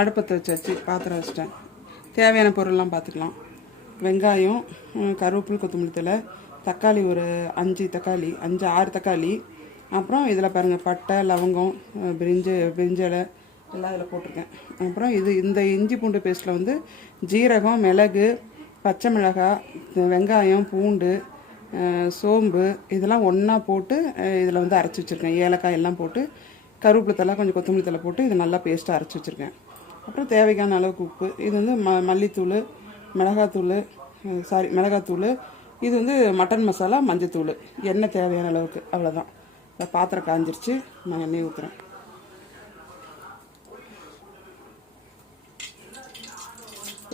அடுப்பத்தை வச்சாச்சு, பாத்திரம் வச்சிட்டேன். தேவையான பொருள்லாம் பார்த்துக்கலாம். வெங்காயம், கருவேப்பிலை, கொத்தமல்லி தழை, தக்காளி ஒரு 5 தக்காளி, 5-6 தக்காளி. அப்புறம் இதில் பாருங்கள், பட்டை, லவங்கம், பிரிஞ்சலை எல்லாம் இதில் போட்டிருக்கேன். அப்புறம் இந்த இஞ்சி பூண்டு பேஸ்ட்டில் வந்து ஜீரகம், மிளகு, பச்சை மிளகாய், வெங்காயம், பூண்டு, சோம்பு இதெல்லாம் ஒன்றா போட்டு இதில் வந்து அரைச்சி வச்சுருக்கேன். ஏலக்காய் எல்லாம் போட்டு, கருவேப்பிலை தழை, கொஞ்சம் கொத்தமல்லி தழை போட்டு இது நல்லா பேஸ்ட்டாக அரைச்சி வச்சுருக்கேன். அப்புறம் தேவையான அளவுக்கு உப்பு. இது வந்து மல்லித்தூள், மிளகாத்தூள். இது வந்து மட்டன் மசாலா, மஞ்சத்தூள், எண்ணெய் தேவையான அளவுக்கு, அவ்வளோதான். பாத்திரம் காஞ்சிருச்சு, நான் எண்ணெய் ஊற்றுறேன்.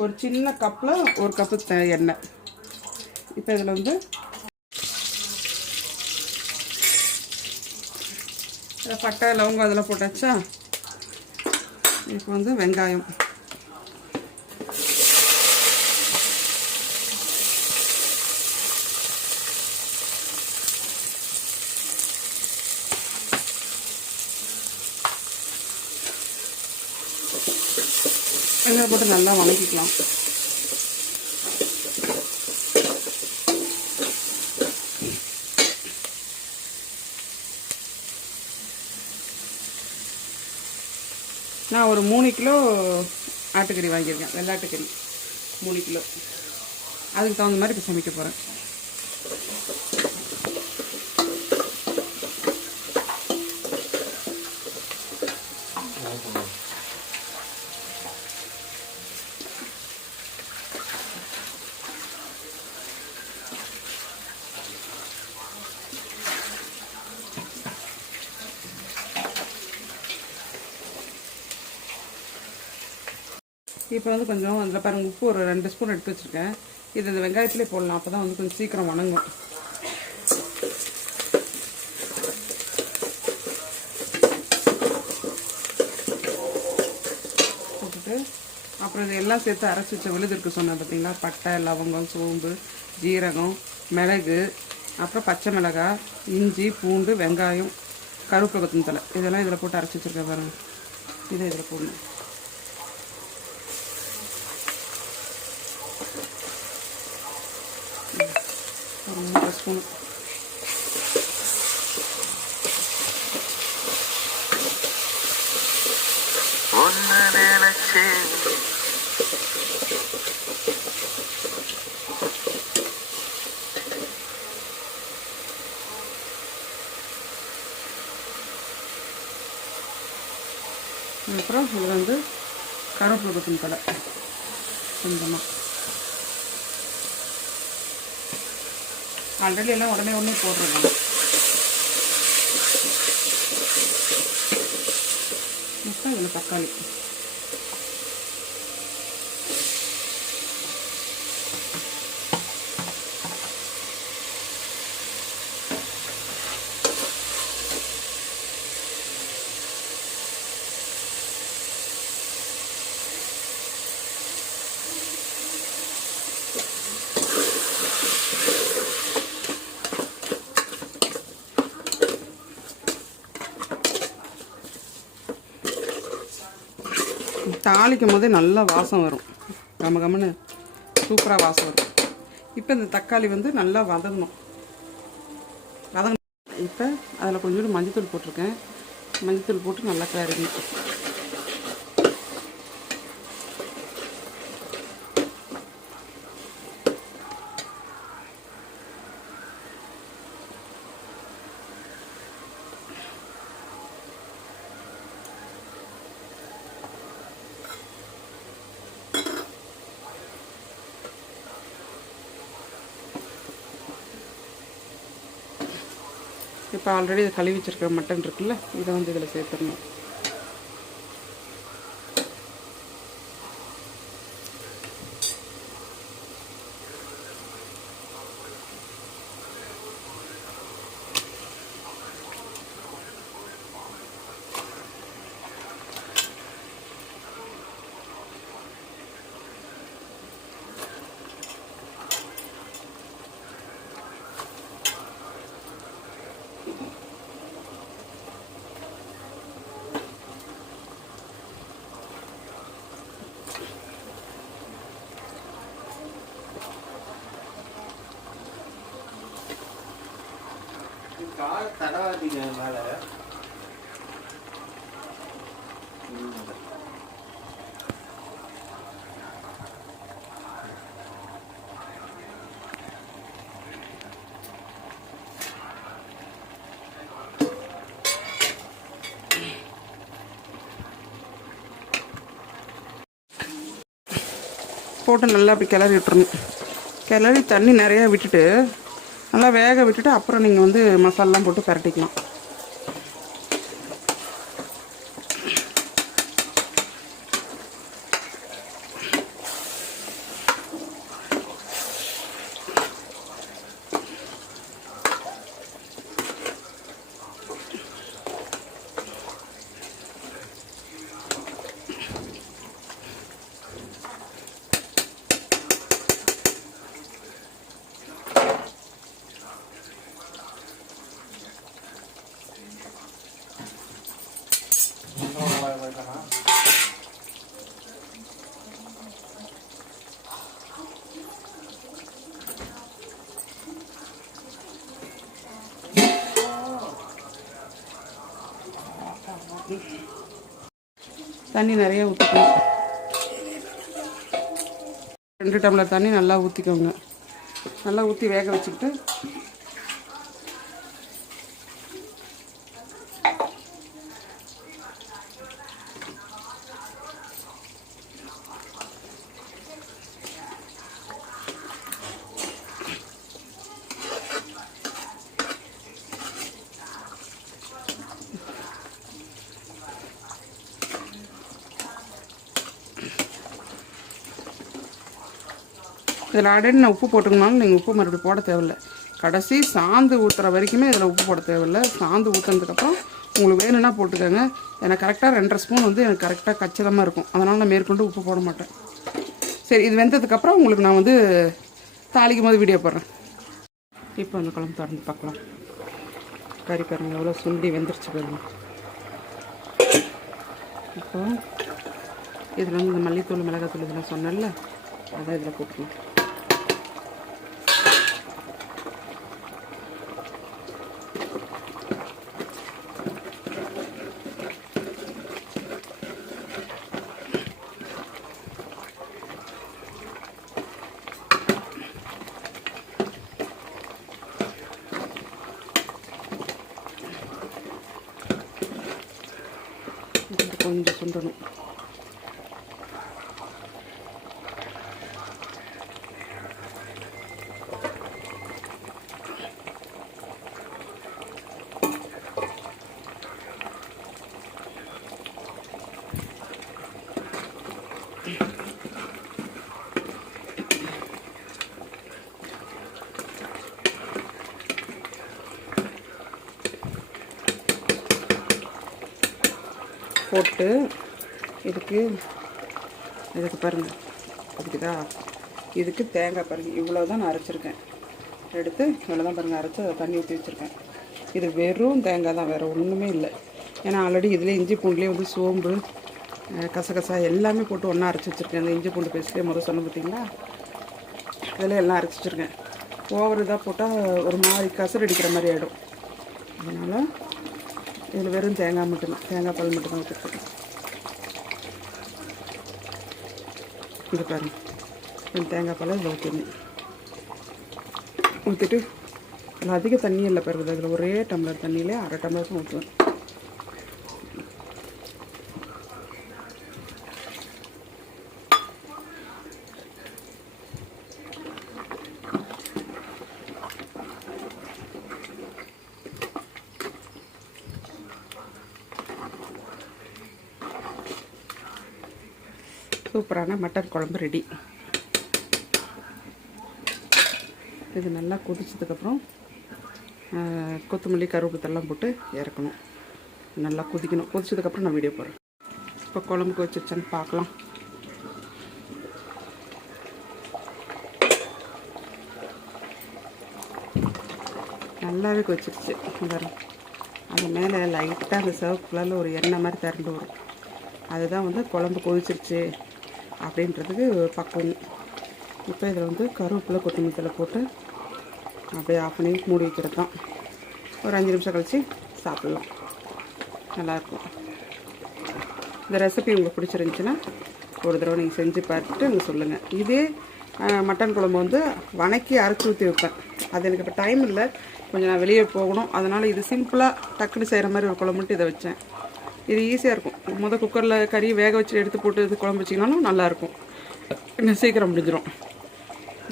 ஒரு சின்ன கப்பில் 1 கப்பு எண்ணெய். இப்போ இதில் வந்து பட்டை, லவங்கம் அதெல்லாம் போட்டாச்சா. இப்போ வந்து வெங்காயம், வெங்காயம் போட்டு நல்லா வதக்கிக்கலாம். நான் ஒரு 3 கிலோ ஆட்டுக்கறி வாங்கியிருக்கேன், வெள்ளாட்டுக்கறி 3 கிலோ. அதுக்கு தகுந்த மாதிரி இப்போ சமைக்க போகிறேன். இப்போ வந்து கொஞ்சம் அதில் பாருங்கள், உப்பு ஒரு 2 ஸ்பூன் எடுத்து வச்சுருக்கேன். இது இந்த வெங்காயத்திலே போடலாம், அப்போ தான் வந்து கொஞ்சம் சீக்கிரம் வணங்கும். போட்டுட்டு அப்புறம் இது எல்லாம் சேர்த்து அரைச்சி வச்ச விழுது இருக்குது சொன்னேன் பார்த்தீங்களா. பட்டை, லவங்கம், சோம்பு, ஜீரகம், மிளகு, அப்புறம் பச்சை மிளகாய், இஞ்சி, பூண்டு, வெங்காயம், கருவேப்பிலை, கொத்தமல்லி தழை இதெல்லாம் இதில் போட்டு அரைச்சி வச்சுருக்கேன் பாருங்கள். இதை இதில் போடணும். ஒரு 3 ஸ்பூன். அப்புறம் இதில் வந்து கருவேப்பிலை, கொத்தமல்லி தழை கொஞ்சமாக. ஆல்ரெடி எல்லாம் உடனே போடுறோம். இப்போ இதில் தக்காளி, தாளிக்கும் போதே நல்லா வாசம் வரும், கமகமன்னு சூப்பராக வாசம் வரும். இப்போ இந்த தக்காளி வந்து நல்லா வதங்கணும். இப்போ அதில் கொஞ்சோண்டு மஞ்சத்தூள் போட்டிருக்கேன். மஞ்சத்தூள் போட்டு நல்லா கிளறணும். இப்போ ஆல்ரெடி இதை கழுவி வச்சுருக்கிற மட்டன் இருக்குல்ல, இதை வந்து இதில் சேர்த்துடணும். போட்டு நல்லா அப்படி கிளறி விட்டுறணும். கிளறி தண்ணி நிறையா விட்டுட்டு நல்லா வேக விட்டுட்டு அப்புறம் நீங்கள் வந்து மசாலாலாம் போட்டு பரட்டிக்கலாம். தண்ணி நிறைய ஊற்றிக்கணும். 2 டம்ளர் தண்ணி நல்லா ஊற்றிக்கோங்க. நல்லா ஊற்றி வேக வச்சுக்கிட்டு இதில் ஆல்ரெடி நான் உப்பு போட்டுக்கனாலும் நீங்கள் உப்பு மறுபடியும் போட தேவையில்லை. கடைசி சாந்து ஊற்றுற வரைக்குமே இதில் உப்பு போட தேவையில்லை. சாந்து ஊற்றுனதுக்கப்புறம் உங்களுக்கு வேணும்னா போட்டுக்கோங்க. எனக்கு கரெக்டாக 2.5 ஸ்பூன் வந்து எனக்கு கரெக்டாக கச்சிதமாக இருக்கும். அதனால் நான் மேற்கொண்டு உப்பு போட மாட்டேன். சரி, இது வெந்ததுக்கப்புறம் உங்களுக்கு நான் வந்து தாளிக்கும் போது வீடியோ போடுறேன். இப்போ அந்த குழம்பு திறந்து பார்க்கலாம். கறி பாருங்கள் எவ்வளோ சுண்டி வெந்துருச்சு பாருங்க. இப்போ இதில் வந்து இந்த மல்லித்தூள் மிளகாத்தூள் இதெல்லாம் சொன்னேன்ல, அதான் இதில் போட்டுக்கலாம். கொஞ்சம் சுண்டணும். போட்டு இதுக்கு பாருங்கள் இருக்குதா, இதுக்கு தேங்காய் பாருங்கள் இவ்வளோ தான் நான் அரைச்சிருக்கேன். எடுத்து இவ்வளோ தான் பாருங்கள் அரைச்சி அதை தண்ணி ஊற்றி வச்சுருக்கேன். இது வெறும் தேங்காய் தான், வேறு ஒன்றுமே இல்லை. ஏன்னா ஆல்ரெடி இதில் இஞ்சி பூண்டுலேயே வந்து சோம்பு கசகசா எல்லாமே போட்டு ஒன்றா அரைச்சி வச்சுருக்கேன். அந்த இஞ்சி பூண்டு பேஸ்ட்லேயே முதல் சொன்ன பார்த்தீங்களா, இதில் எல்லாம் அரைச்சி வச்சுருக்கேன். ஓவர் இதாக போட்டால் ஒரு மாதிரி கசர் அடிக்கிற மாதிரி ஆகிடும். அதனால் இதில் வெறும் தேங்காய் மட்டும்தான், தேங்காய் பால் மட்டும்தான் ஊற்றிருக்கேன். இது பாருங்கள் தேங்காய் பால் இதில் ஊற்றிடணும். ஊற்றிட்டு அதில் அதிக தண்ணி இல்லை பாருங்கள். அதில் ஒரே டம்ளர் தண்ணியிலே 1/2 டம்ளர் தான் ஊற்றுவேன். சூப்பரான மட்டன் குழம்பு ரெடி. இது நல்லா கொதிச்சதுக்கப்புறம் கொத்தமல்லி கருவேப்பிலெல்லாம் போட்டு இறக்கணும். நல்லா கொதிக்கணும். கொதிச்சதுக்கப்புறம் நான் வீடியோ போடுறேன். இப்போ குழம்புக்கு வச்சுருச்சேன்னு பார்க்கலாம். நல்லாவே கொதிச்சிருச்சு. வரும் அது மேலே லைட்டாக அந்த சிவப்பு கலரில் ஒரு எண்ணெய் மாதிரி திரண்டு வரும். அதுதான் வந்து குழம்பு கொதிச்சிருச்சு அப்படின்றதுக்கு பக்குவம். இப்போ இதில் வந்து கருவேப்பிலை கொத்தமல்லி தழை போட்டு அப்படியே ஆஃப் பண்ணி மூடி வைக்கிறது தான். ஒரு 5 நிமிஷம் கழித்து சாப்பிட்லாம். நல்லாயிருக்கும். இந்த ரெசிபி உங்களுக்கு பிடிச்சிருந்துச்சின்னா ஒரு தடவை நீங்கள் செஞ்சு பார்த்துட்டு எனக்கு சொல்லுங்கள். இதே மட்டன் குழம்பு வந்து வணக்கி அரைச்சி ஊற்றி வைப்பேன். அது எனக்கு இப்போ டைம் இல்லை, கொஞ்சம் நான் வெளியே போகணும். அதனால் இது சிம்பிளாக டக்குன்னு செய்கிற மாதிரி ஒரு குழம்புன்ட்டு இதை வச்சேன். இது ஈஸியாக இருக்கும். குக்கரில் கறி வேக வச்சு எடுத்து போட்டு இது குழம்பு வச்சிங்கனாலும் நல்லாயிருக்கும். இன்னும் சீக்கிரம் முடிஞ்சிடும்.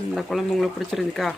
இந்த குழம்பு உங்களுக்கு பிடிச்சிருந்துக்கா?